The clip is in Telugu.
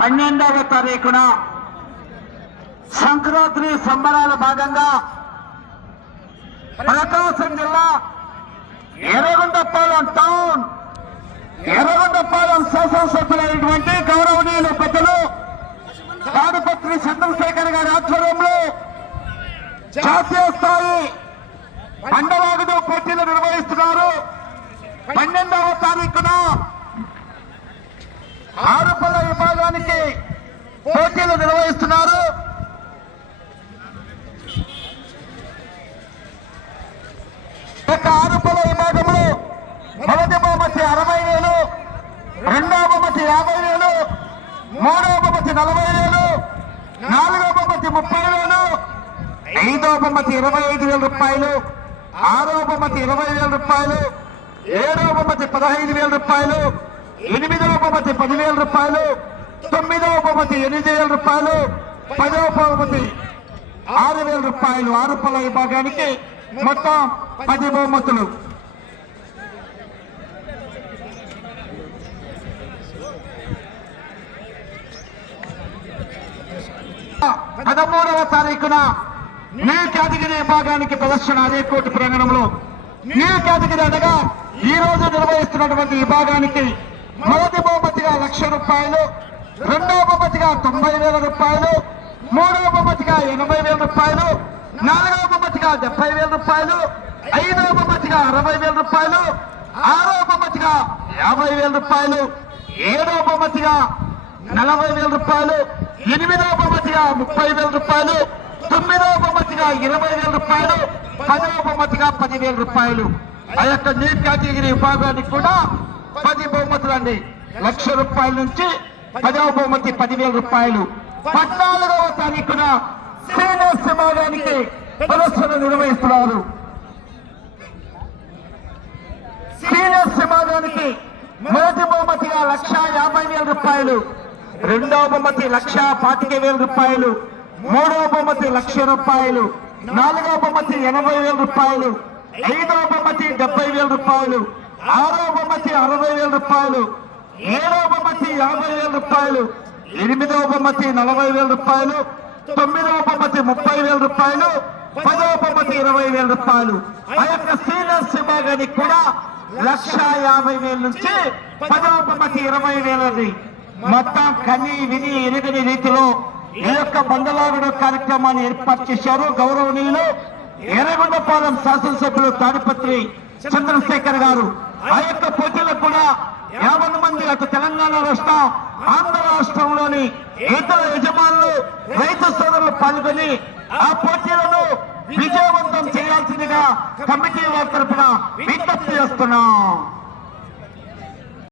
12వ తారీఖున సంక్రాంతి సంబరాల భాగంగా ప్రకాశం జిల్లా ఎర్రగొండపాలెం టౌన్ ఎర్రగొండపాలెం శాసనసభ్యులైనటువంటి గౌరవనీయులు పెద్దలు తాడిపత్రి చంద్రశేఖర్ గారి ఆధ్వర్యంలో జాతీయ స్థాయి మండలాగదు పోటీలు నిర్వహిస్తున్నారు. 12వ తారీఖున ఆరుపల్ల విభాగానికి పోటీలు నిర్వహిస్తున్నారు. ఆరుపల్ల విభాగంలో మొదటి బహుమతి 60,000, రెండవ బహుమతి 50,000, మూడవ బహుమతి 40,000, నాలుగవ బహుమతి 30,000, ఐదవ బహుమతి 25,000 రూపాయలు, ఆరవ బహుమతి 20,000 రూపాయలు, ఏడవ బహుమతి 15,000 రూపాయలు, ఎనిమిదవ బహుమతి 10,000 రూపాయలు, తొమ్మిదవ బహుమతి 8,000 రూపాయలు, 10వ బహుమతి 6,000 రూపాయలు. ఆరుపల్ల విభాగానికి మొత్తం 10 బహుమతులు. పదమూడవ తారీఖున న్యూ కేటగిరీ విభాగానికి ప్రదర్శన అదే కోర్టు ప్రాంగణంలో. న్యూ కేటగిరీ అనగా ఈ రోజు నిర్వహిస్తున్నటువంటి విభాగానికి మొదటి బహుమతిగా 1,00,000 రూపాయలు, రెండవ బహుమతిగా 90,000 రూపాయలు, మూడవ బహుమతిగా 80,000 రూపాయలు, నాలుగవ బహుమతిగా 70,000 రూపాయలు, ఐదవ బహుమతిగా 60,000 రూపాయలు, ఆరవ బహుమతిగా 50,000 రూపాయలు, ఏడవ బహుమతిగా 40,000 రూపాయలు, ఎనిమిదవ బహుమతిగా 30,000 రూపాయలు, తొమ్మిదవ బహుమతిగా 20,000 రూపాయలు, 10వ బహుమతిగా 10,000 రూపాయలు. ఆ యొక్క న్యూ కేటగిరీ విభాగానికి కూడా 10 బహుమతులు అండి. 1,00,000 రూపాయల నుంచి 10వ బహుమతి 10,000 రూపాయలు. 14వ తారీఖున సీనియర్స్ విభాగానికి ప్రదర్శన నిర్వహిస్తున్నారు. సీనియర్స్ విభాగానికి మొదటి బహుమతిగా 1,50,000 రూపాయలు, రెండవ బహుమతి 1,25,000 రూపాయలు, మూడవ బహుమతి 1,00,000 రూపాయలు, నాలుగవ బహుమతి 80,000 రూపాయలు, ఐదవ బహుమతి 70,000 రూపాయలు, ఆరవ బహుమతి 60,000 రూపాయలు, ఏడవ బహుమతి 50,000 రూపాయలు, ఎనిమిదవ బహుమతి 40,000 రూపాయలు, తొమ్మిదవ బహుమతి 30,000 రూపాయలు, 10వ బహుమతి 20,000 రూపాయలు. ఆ యొక్క సీనియర్స్ విభాగానికి కూడా 1,50,000 నుంచి 10వ బహుమతి 20,000. మొత్తం కని విని ఎరుగని రీతిలో ఈ యొక్క బందలాగుడు కార్యక్రమాన్ని ఏర్పాటు చేశారు గౌరవనీయులు ఎర్రగొండపాలెం శాసనసభ్యులు తాడిపత్రి చంద్రశేఖర్ గారు. ఆ యొక్క పోటీలకు కూడా 50 మంది అటు తెలంగాణ రాష్ట్రం, ఆంధ్ర రాష్ట్రంలోని ఇతర యజమానులు, రైతు సోదరులు పాల్గొని ఆ పోటీలను విజయవంతం చేయాల్సిందిగా కమిటీ వారి తరఫున విజ్ఞప్తి చేస్తున్నాం.